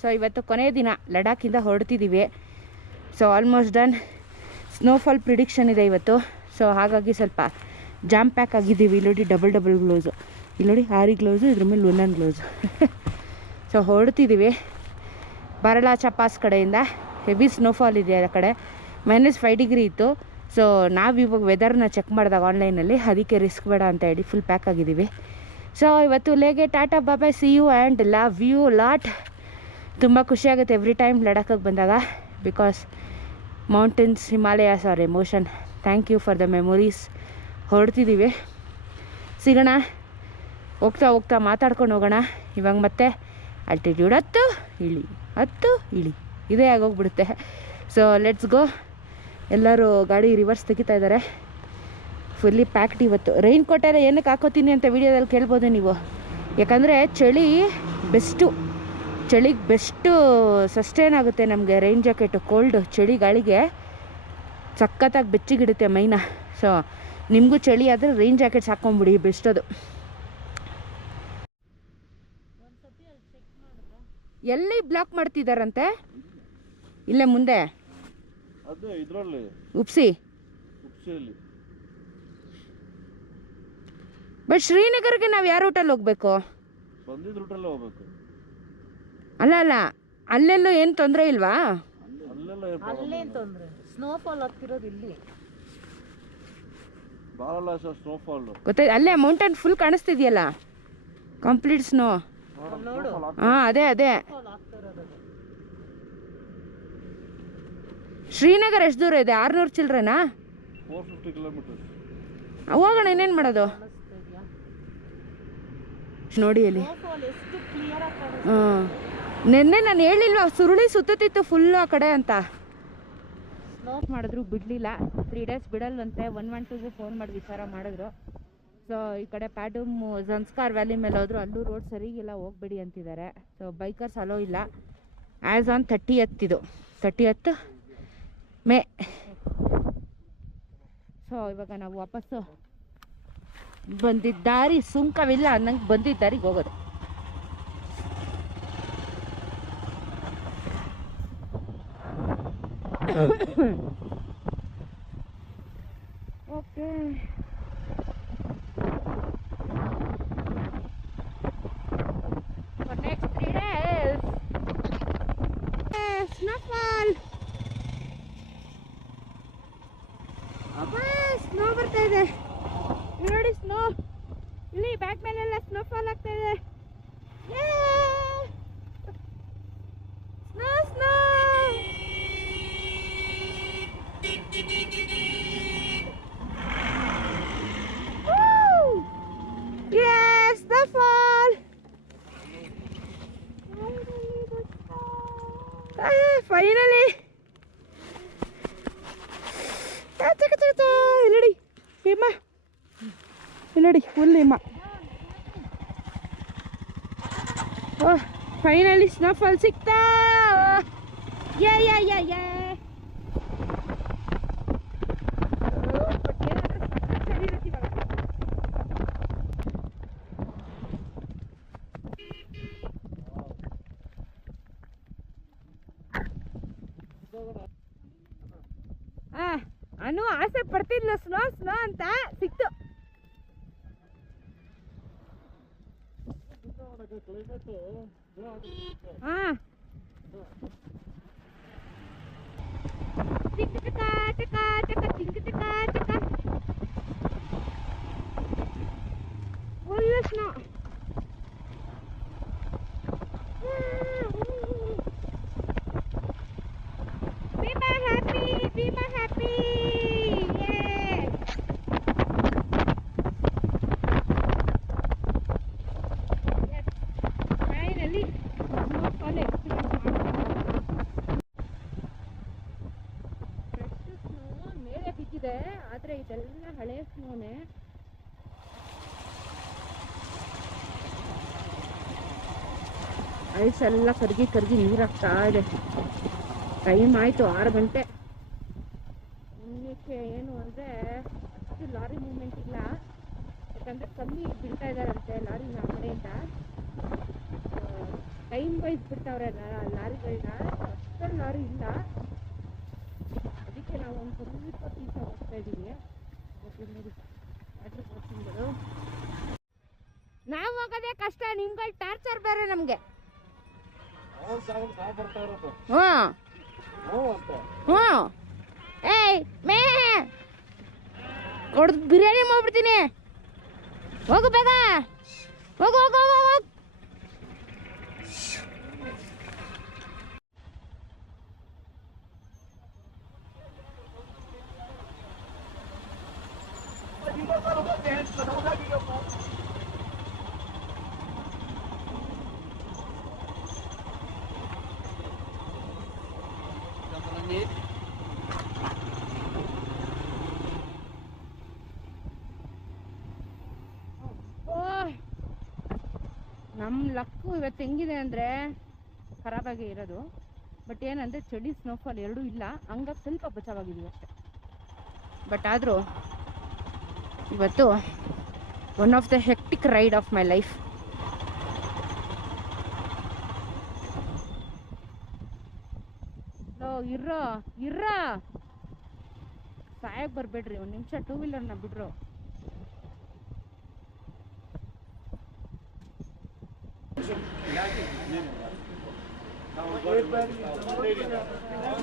So ಇವತ್ತು ಕೊನೆಯ ದಿನ ಲಡಾಖಿಂದ ಹೊರಡ್ತಿದ್ದೀವಿ. So almost done. Snowfall prediction ಇದೆ ಇವತ್ತು. ಸೊ ಹಾಗಾಗಿ ಸ್ವಲ್ಪ ಜಾಮ್ ಪ್ಯಾಕ್ ಆಗಿದ್ದೀವಿ. ಇಲ್ಲೋಡಿ ಡಬಲ್ ಗ್ಲೌಸು, ಇಲ್ಲೋಡಿ 6 ಗ್ಲೌಸು, ಇದ್ರ ಮೇಲೆ ಒಂದೊಂದು ಗ್ಲೌಸು. ಸೊ ಹೊರಡ್ತಿದ್ದೀವಿ ಬಾರಲಾಚ ಪಾಸ್ ಕಡೆಯಿಂದ. ಹೆವಿ ಸ್ನೋಫಾಲ್ ಇದೆ ಆ ಕಡೆ. -5 ಡಿಗ್ರಿ ಇತ್ತು. ಸೊ ನಾವು ಇವಾಗ ವೆದರ್ನ ಚೆಕ್ ಮಾಡಿದಾಗ ಆನ್ಲೈನಲ್ಲಿ, ಅದಕ್ಕೆ ರಿಸ್ಕ್ ಬೇಡ ಅಂತ ಹೇಳಿ ಫುಲ್ ಪ್ಯಾಕ್ ಆಗಿದ್ದೀವಿ. ಸೊ ಇವತ್ತು ಲೇಗೆ tata bye bye, see you and love you lot. ತುಂಬ ಖುಷಿಯಾಗುತ್ತೆ ಎವ್ರಿ ಟೈಮ್ ಲಡಾಖಿಗೆ ಬಂದಾಗ, because mountains, Himalayas are emotion. Thank you for the memories. ಹೊರಡ್ತಿದ್ದೀವಿ, ಸಿಗೋಣ. ಹೋಗ್ತಾ ಮಾತಾಡ್ಕೊಂಡು ಹೋಗೋಣ. ಇವಾಗ ಮತ್ತೆ ಆಲ್ಟಿಟ್ಯೂಡ್ 10 ಇಳಿ ಇದೇ ಆಗೋಗ್ಬಿಡುತ್ತೆ. So let's go. ಎಲ್ಲರೂ ಗಾಡಿ ರಿವರ್ಸ್ ತೆಗಿತಾ ಇದ್ದಾರೆ. ಫುಲ್ಲಿ ಪ್ಯಾಕ್ಡ್ ಇವತ್ತು. ರೈನ್ ಕೋಟ್ ಎಲ್ಲ ಏನಕ್ಕೆ ಹಾಕೋತೀನಿ ಅಂತ ವೀಡಿಯೋದಲ್ಲಿ ಕೇಳ್ಬೋದು ನೀವು. ಯಾಕಂದರೆ ಚಳಿಗೆ ಬೆಸ್ಟು ಸಸ್ಟೈನ್ ಆಗುತ್ತೆ ನಮಗೆ ರೈನ್ ಜಾಕೆಟು. ಕೋಲ್ಡ್ ಚಳಿ ಗಾಳಿಗೆ ಸಖತ್ತಾಗಿ ಬೆಚ್ಚಿಗಿಡುತ್ತೆ ಮೈನ. ಸೊ ನಿಮಗೂ ಚಳಿ ಆದರೆ ರೈನ್ ಜಾಕೆಟ್ಸ್ ಹಾಕ್ಕೊಂಬಿಡಿ, ಬೆಸ್ಟ್ ಅದು. ಎಲ್ಲಿ ಬ್ಲಾಕ್ ಮಾಡ್ತಿದ್ದಾರಂತೆ? ಇಲ್ಲೇ ಮುಂದೆ ಉಪ್ಸಿ. ಬಟ್ ಶ್ರೀನಗರ್ಗೆ ನಾವು ಯಾವ ರೂಟಲ್ಲಿ ಹೋಗ್ಬೇಕು? ಅಲ್ಲ ಅಲ್ಲೆಲ್ಲೂ ಏನು ತೊಂದರೆ ಇಲ್ವಾ? ಅಲ್ಲೇನು ತೊಂದರೆ? ಸ್ನೋಫಾಲ್ ಆಗ್ತಿರೋದು ಇಲ್ಲಿ. ಗೊತ್ತಾಯ್ತು, ಅಲ್ಲೇ ಮೌಂಟೇನ್ ಫುಲ್ ಕಾಣಿಸ್ತಿದೆಯಲ್ಲ, ಕಂಪ್ಲೀಟ್ ಸ್ನೋ. ಹಾಂ ಅದೇ. ಶ್ರೀನಗರ್ ಎಷ್ಟು ದೂರ ಇದೆ? 600 ಚಿಲ್ಡ್ರನಾ? 450 ಕಿಲೋಮೀಟರ್. ಹೋಗೋಣ, ಇನ್ನೇನು ಮಾಡೋದು. ನೋಡಿ ಅಲ್ಲಿ. ನೆನ್ನೆ ನಾನು ಹೇಳಿಲ್ವಾ ಸುರುಳಿ ಸುತ್ತಿತ್ತು ಫುಲ್ಲು ಆ ಕಡೆ ಅಂತ. ಮಾಡಿದ್ರು ಬಿಡಲಿಲ್ಲ. 3 ಡೇಸ್ ಬಿಡಲ್ವಂತೆ. 112ಗೆ ಫೋನ್ ಮಾಡಿ ವಿಚಾರ ಮಾಡಿದ್ರು. ಸೊ ಈ ಕಡೆ ಪ್ಯಾಡೂಮ್, ಜನ್ಸ್ಕಾರ್ ವ್ಯಾಲಿ ಮೇಲೆ ಹೋದ್ರು. ಅಲ್ಲೂ ರೋಡ್ ಸರಿಗಿಲ್ಲ, ಹೋಗ್ಬೇಡಿ ಅಂತಿದ್ದಾರೆ. ಸೊ ಬೈಕರ್ಸ್ ಅಲೋ ಇಲ್ಲ. ಆ್ಯಸ್ ಆನ್ 30th ಇದು 30th ಮೇ. ಸೊ ಇವಾಗ ನಾವು ವಾಪಸ್ಸು ಬಂದಿದ್ದಾರಿ, ಸುಂಕವಿಲ್ಲ ಅನ್ನಂಗೆ ಬಂದಿದ್ದಾರಿಗೆ ಹೋಗೋದು. Okay, next 3 days snowfall. Snow ಬರ್ತಾ ಇದೆ ನೋಡಿ. ಸ್ನೋ ಇಲ್ಲಿ ಬ್ಯಾಕ್ ಮೇಲೆಲ್ಲ ಸ್ನೋಫಾಲ್ ಆಗ್ತಾ ಇದೆ. Snow yes, the fall. Finally. ಇಲ್ಲಡಿ ಹಿಮ, ಇಲ್ಲಡಿ ಫುಲ್ ಹಿಮ. ಓಹ್, ಫೈನಲಿ ಸ್ನೋಫಾಲ್ ಸಿಕ್ತಾ. ಯಾ ಅನು ಆಸೆ ಪಡ್ತಿದ್ಲು ಸ್ನೋ ಅಂತ, ಸಿಕ್ತು. ಹಾಂ full snow. Be my happy. Yeah. Yes. Finally, snowfall experience. Fresh snow ಮೇಲೆ ಬಿದ್ದಿದೆ, ಆದರೆ ಇದೆಲ್ಲ ಹಳೆ ಸ್ನೋನೇ. ಐಸ್ ಎಲ್ಲ ಕರಗಿ ನೀರಾಗ್ತಾ ಇದೆ. ಟೈಮ್ ಆಯಿತು 6 ಗಂಟೆ. ಇನ್ನಕ್ಕೆ ಏನು ಅಂದರೆ ಅಷ್ಟು ಲಾರಿ ಮೂವ್ಮೆಂಟ್ ಇಲ್ಲ, ಯಾಕಂದರೆ ಕಮ್ಮಿ ಬಿಡ್ತಾ ಇದ್ದಾರಂತೆ ಲಾರಿನ ಆ ಕಡೆಯಿಂದ. ಟೈಮ್ ವೈಸ್ ಬಿಡ್ತಾವ್ರೆ ಲಾರಿಗಳನ್ನ. ಅಷ್ಟೊಂದು ಲಾರಿ ಇಲ್ಲ, ಅದಕ್ಕೆ ನಾವು ಒಂದು ಸ್ವಲ್ಪ ಪೀಸ ಹೋಗ್ತಾ ಇದ್ದೀವಿ. ವಾಟರ್ ಕ್ರಾಸಿಂಗ್ಗಳು ನಾವು ಹೋಗೋದೇ ಕಷ್ಟ, ನಿಮ್ಗಳು ಟಾರ್ಚರ್ ಬೇರೆ ನಮಗೆ. ಹ್ಞೂ ಹ್ಞೂ ಏಯ್ ಮೇ ಹೊಡೆದು ಬಿರಿಯಾನಿ ಮಾಡ್ಬಿಡ್ತೀನಿ. ಹೋಗು ಬೇಗ, ಹೋಗು ಹೋಗು ಹೋಗು ಹೋಗು. ನಮ್ಮ ಲಕ್ಕು ಇವತ್ತು ಹೆಂಗಿದೆ ಅಂದರೆ ಖರಾಬಾಗೇ ಇರೋದು. ಬಟ್ ಏನಂದರೆ ಚಳಿ ಸ್ನೋಫಾಲ್ ಎರಡೂ ಇಲ್ಲ, ಹಂಗಾಗಿ ಸ್ವಲ್ಪ ಬಚಾವಾಗಿದ್ದೀವಿ ಅಷ್ಟೆ. ಬಟ್ ಆದರೂ ಇವತ್ತು one of the hectic ride of my life. ಇರ್ರ ಸಾಯಕ್ಕೆ ಬರಬೇಡ್ರಿ, ಒಂದು ನಿಮಿಷ ಟೂ ವೀಲರ್ನ ಬಿಡ್ರು.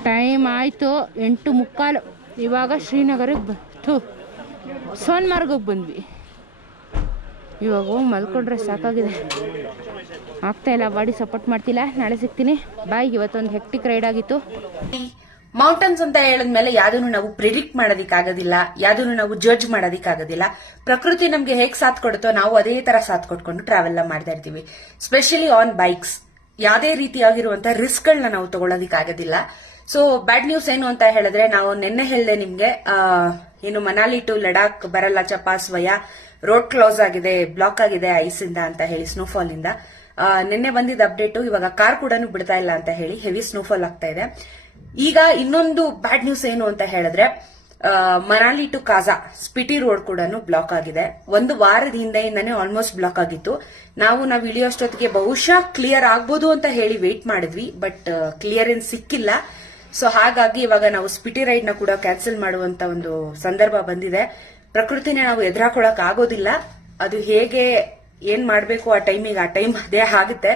ಟೈಮ್ ಆಯಿತು 8:45. ಇವಾಗ ಶ್ರೀನಗರಿಗೆ ಸೋನ್ಮಾರ್ಗಕ್ಕೆ ಬಂದ್ವಿ. ಇವಾಗ ಹೋಗಿ ಮಲ್ಕೊಂಡ್ರೆ ಸಾಕಾಗಿದೆ, ಆಗ್ತಾಯಿಲ್ಲ, ಬಾಡಿ ಸಪೋರ್ಟ್ ಮಾಡ್ತಿಲ್ಲ. ನಾಳೆ ಸಿಗ್ತೀನಿ, ಬಾಯ್. ಇವತ್ತೊಂದು ಹೆಕ್ಟಿಕ್ ರೈಡ್ ಆಗಿತ್ತು. ಮೌಂಟನ್ಸ್ ಅಂತ ಹೇಳಿದ್ಮೇಲೆ ಯಾವ್ದನ್ನು ನಾವು ಪ್ರಿಡಿಕ್ಟ್ ಮಾಡೋದಿಕ್ಕಾಗೋದಿಲ್ಲ, ಯಾವ್ದನ್ನು ನಾವು ಜಡ್ಜ್ ಮಾಡೋದಿಕ್ಕಾಗೋದಿಲ್ಲ. ಪ್ರಕೃತಿ ನಮ್ಗೆ ಹೇಗ್ ಸಾಥ್ ಕೊಡುತ್ತೋ ನಾವು ಅದೇ ತರ ಸಾಥ್ ಕೊಟ್ಕೊಂಡು ಟ್ರಾವೆಲ್ ಮಾಡ್ತಾ ಇರ್ತೀವಿ. ಸ್ಪೆಷಲಿ ಆನ್ ಬೈಕ್ಸ್ ಯಾವ್ದೇ ರೀತಿಯಾಗಿರುವಂತಹ ರಿಸ್ಕ್ ಗಳನ್ನ ನಾವು ತಗೊಳ್ಳೋದಿಕ್ಕಾಗೋದಿಲ್ಲ. ಸೊ ಬ್ಯಾಡ್ ನ್ಯೂಸ್ ಏನು ಅಂತ ಹೇಳಿದ್ರೆ, ನಾವು ನಿನ್ನೆ ಹೇಳಿದೆ ನಿಮ್ಗೆ, ಏನು ಮನಾಲಿ ಟು ಲಡಾಖ್ ಬರಲ್ಲ ಚಪಾಸ್ ವಯ ರೋಡ್ ಕ್ಲೋಸ್ ಆಗಿದೆ, ಬ್ಲಾಕ್ ಆಗಿದೆ ಐಸ್ ಇಂದ ಅಂತ ಹೇಳಿ, ಸ್ನೋಫಾಲ್ ಇಂದ. ನಿನ್ನೆ ಬಂದಿದ್ದ ಅಪ್ಡೇಟು, ಇವಾಗ ಕಾರ್ ಕೂಡ ಬಿಡ್ತಾ ಇಲ್ಲ ಅಂತ ಹೇಳಿ ಹೆವಿ ಸ್ನೋಫಾಲ್ ಆಗ್ತಾ ಇದೆ. ಈಗ ಇನ್ನೊಂದು ಬ್ಯಾಡ್ ನ್ಯೂಸ್ ಏನು ಅಂತ ಹೇಳಿದ್ರೆ, ಮನಾಲಿ ಟು ಕಾಜಾ ಸ್ಪಿಟಿ ರೋಡ್ ಕೂಡ ಬ್ಲಾಕ್ ಆಗಿದೆ. ಒಂದು ವಾರದ ಹಿಂದೆಯಿಂದಾನೇ ಆಲ್ಮೋಸ್ಟ್ ಬ್ಲಾಕ್ ಆಗಿತ್ತು. ನಾವು ಇಳಿಯೋಷ್ಟೊತ್ತಿಗೆ ಬಹುಶಃ ಕ್ಲಿಯರ್ ಆಗ್ಬೋದು ಅಂತ ಹೇಳಿ ವೇಟ್ ಮಾಡಿದ್ವಿ, ಬಟ್ ಕ್ಲಿಯರೆನ್ಸ್ ಸಿಕ್ಕಿಲ್ಲ. ಸೊ ಹಾಗಾಗಿ ಇವಾಗ ನಾವು ಸ್ಪಿಟಿ ರೈಡ್ ನ ಕೂಡ ಕ್ಯಾನ್ಸಲ್ ಮಾಡುವಂತ ಒಂದು ಸಂದರ್ಭ ಬಂದಿದೆ. ಪ್ರಕೃತಿನೇ ನಾವು ಎದುರಾಕೊಳ್ಳಕ್ ಆಗೋದಿಲ್ಲ, ಅದು ಹೇಗೆ ಏನ್ ಮಾಡ್ಬೇಕು ಆ ಟೈಮಿಗೆ, ಆ ಟೈಮ್ ಅದೇ ಆಗುತ್ತೆ.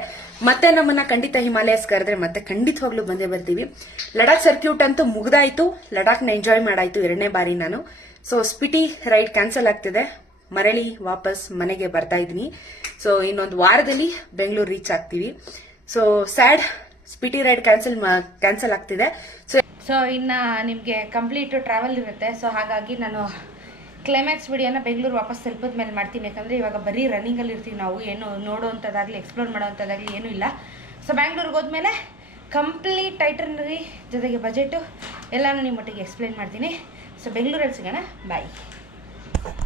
ಮತ್ತೆ ನಮ್ಮನ್ನ ಖಂಡಿತ ಹಿಮಾಲಯಸ್ ಕರೆದ್ರೆ ಮತ್ತೆ ಖಂಡಿತವಾಗ್ಲೂ ಬಂದೇ ಬರ್ತೀವಿ. ಲಡಾಖ್ ಸರ್ಕ್ಯೂಟ್ ಅಂತೂ ಮುಗ್ದಾಯ್ತು, ಲಡಾಖ್ ನ ಎಂಜಾಯ್ ಮಾಡಾಯ್ತು 2ನೇ ಬಾರಿ ನಾನು. ಸೊ ಸ್ಪಿಟಿ ರೈಡ್ ಕ್ಯಾನ್ಸಲ್ ಆಗ್ತಿದೆ, ಮರಳಿ ವಾಪಸ್ ಮನೆಗೆ ಬರ್ತಾ ಇದೀನಿ. ಸೊ ಇನ್ನೊಂದು ವಾರದಲ್ಲಿ ಬೆಂಗಳೂರು ರೀಚ್ ಆಗ್ತೀವಿ. So sad, Spiti ride cancel ಆಗ್ತಿದೆ. ಸೊ ಇನ್ನ ನಿಮ್ಗೆ ಕಂಪ್ಲೀಟ್ ಟ್ರಾವೆಲ್ ಇರುತ್ತೆ. ಸೊ ಹಾಗಾಗಿ ನಾನು ಕ್ಲೈಮ್ಯಾಕ್ಸ್ ವಿಡಿಯೋನ ಬೆಂಗಳೂರು ವಾಪಸ್ ತಲುಪಿದ ಮೇಲೆ ಮಾಡ್ತೀನಿ. ಯಾಕಂದರೆ ಇವಾಗ ಬರೀ ರನ್ನಿಂಗಲ್ಲಿ ಇರ್ತೀವಿ ನಾವು, ಏನು ನೋಡೋವಂಥದ್ದಾಗಲಿ ಎಕ್ಸ್ಪ್ಲೋರ್ ಮಾಡೋವಂಥದ್ದಾಗಲಿ ಏನೂ ಇಲ್ಲ. ಸೊ ಬ್ಯಾಂಗ್ಳೂರಿಗೆ ಹೋದ್ಮೇಲೆ ಕಂಪ್ಲೀಟ್ ಐಟನರಿ ಜೊತೆಗೆ ಬಜೆಟು ಎಲ್ಲನೂ ನಿಮ್ಮ ಮಟ್ಟಿಗೆ ಎಕ್ಸ್ಪ್ಲೈನ್ ಮಾಡ್ತೀನಿ. ಸೊ ಬೆಂಗಳೂರಲ್ಲಿ ಸಿಗೋಣ, ಬಾಯ್.